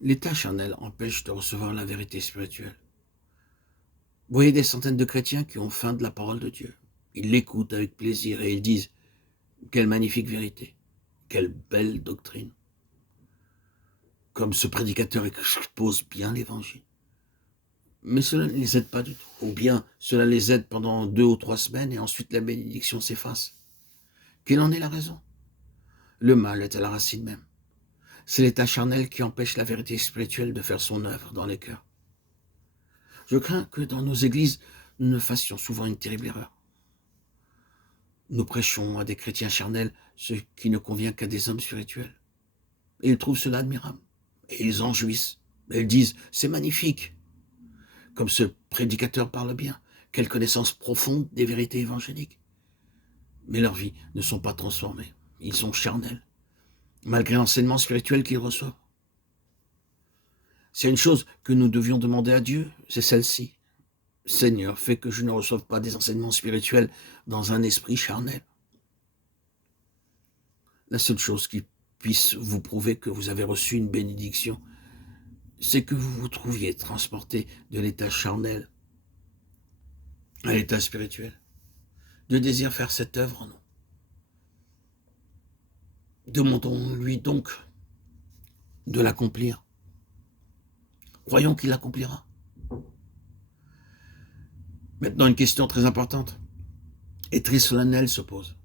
L'état charnel empêche de recevoir la vérité spirituelle. Vous voyez des centaines de chrétiens qui ont faim de la parole de Dieu. Ils l'écoutent avec plaisir et ils disent « Quelle magnifique vérité, quelle belle doctrine !» Comme ce prédicateur expose bien l'évangile. Mais cela ne les aide pas du tout. Ou bien cela les aide pendant 2 ou 3 semaines et ensuite la bénédiction s'efface. Quelle en est la raison? Le mal est à la racine même. C'est l'état charnel qui empêche la vérité spirituelle de faire son œuvre dans les cœurs. Je crains que dans nos églises, nous ne fassions souvent une terrible erreur. Nous prêchons à des chrétiens charnels ce qui ne convient qu'à des hommes spirituels. Et ils trouvent cela admirable. Et ils en jouissent. Et ils disent « c'est magnifique ». Comme ce prédicateur parle bien. Quelle connaissance profonde des vérités évangéliques. Mais leurs vies ne sont pas transformées. Ils sont charnels, malgré l'enseignement spirituel qu'ils reçoivent. C'est une chose que nous devions demander à Dieu, c'est celle-ci. Seigneur, fais que je ne reçoive pas des enseignements spirituels dans un esprit charnel. La seule chose qui puisse vous prouver que vous avez reçu une bénédiction, c'est que vous vous trouviez transporté de l'état charnel à l'état spirituel. Dieu désire faire cette œuvre en nous. Demandons-lui donc de l'accomplir. Croyons qu'il l'accomplira. Maintenant, une question très importante et très solennelle se pose.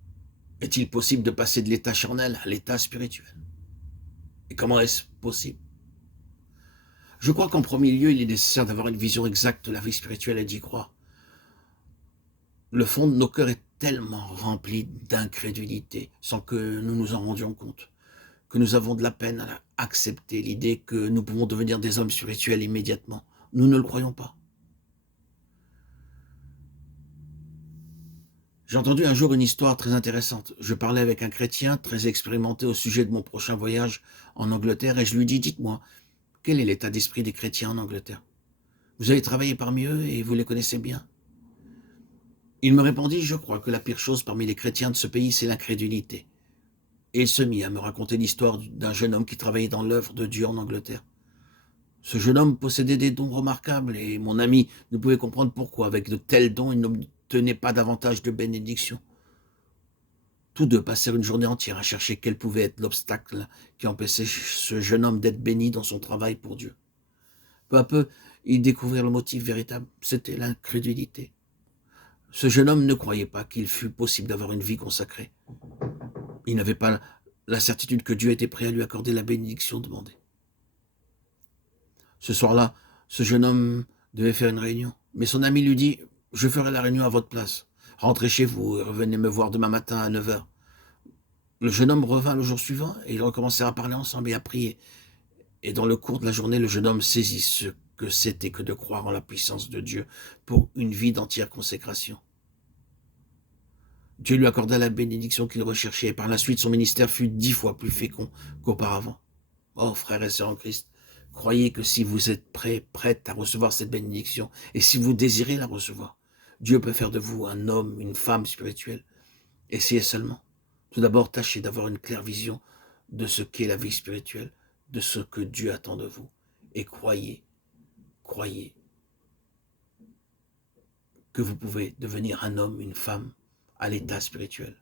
Est-il possible de passer de l'état charnel à l'état spirituel? Et comment est-ce possible? Je crois qu'en premier lieu, il est nécessaire d'avoir une vision exacte de la vie spirituelle et d'y croire. Le fond de nos cœurs est tellement rempli d'incrédulité, sans que nous nous en rendions compte, que nous avons de la peine à accepter l'idée que nous pouvons devenir des hommes spirituels immédiatement. Nous ne le croyons pas. J'ai entendu un jour une histoire très intéressante. Je parlais avec un chrétien très expérimenté au sujet de mon prochain voyage en Angleterre et je lui dis « Dites-moi, quel est l'état d'esprit des chrétiens en Angleterre? Vous avez travaillé parmi eux et vous les connaissez bien ?» Il me répondit « Je crois que la pire chose parmi les chrétiens de ce pays, c'est l'incrédulité. » Et il se mit à me raconter l'histoire d'un jeune homme qui travaillait dans l'œuvre de Dieu en Angleterre. Ce jeune homme possédait des dons remarquables et mon ami ne pouvait comprendre pourquoi, avec de tels dons, il n'obtenait pas davantage de bénédictions. Tous deux passèrent une journée entière à chercher quel pouvait être l'obstacle qui empêchait ce jeune homme d'être béni dans son travail pour Dieu. Peu à peu, ils découvrirent le motif véritable, c'était l'incrédulité. Ce jeune homme ne croyait pas qu'il fût possible d'avoir une vie consacrée. Il n'avait pas la certitude que Dieu était prêt à lui accorder la bénédiction demandée. Ce soir-là, ce jeune homme devait faire une réunion, mais son ami lui dit « Je ferai la réunion à votre place. Rentrez chez vous et revenez me voir demain matin à 9 heures. » Le jeune homme revint le jour suivant et ils recommencèrent à parler ensemble et à prier. Et dans le cours de la journée, le jeune homme saisit ce que c'était que de croire en la puissance de Dieu pour une vie d'entière consécration. Dieu lui accorda la bénédiction qu'il recherchait et par la suite, son ministère fut 10 fois plus fécond qu'auparavant. Oh, frères et sœurs en Christ, croyez que si vous êtes prêts à recevoir cette bénédiction et si vous désirez la recevoir, Dieu peut faire de vous un homme, une femme spirituelle. Essayez seulement. Tout d'abord, tâchez d'avoir une claire vision de ce qu'est la vie spirituelle, de ce que Dieu attend de vous. Et croyez que vous pouvez devenir un homme, une femme à l'état spirituel.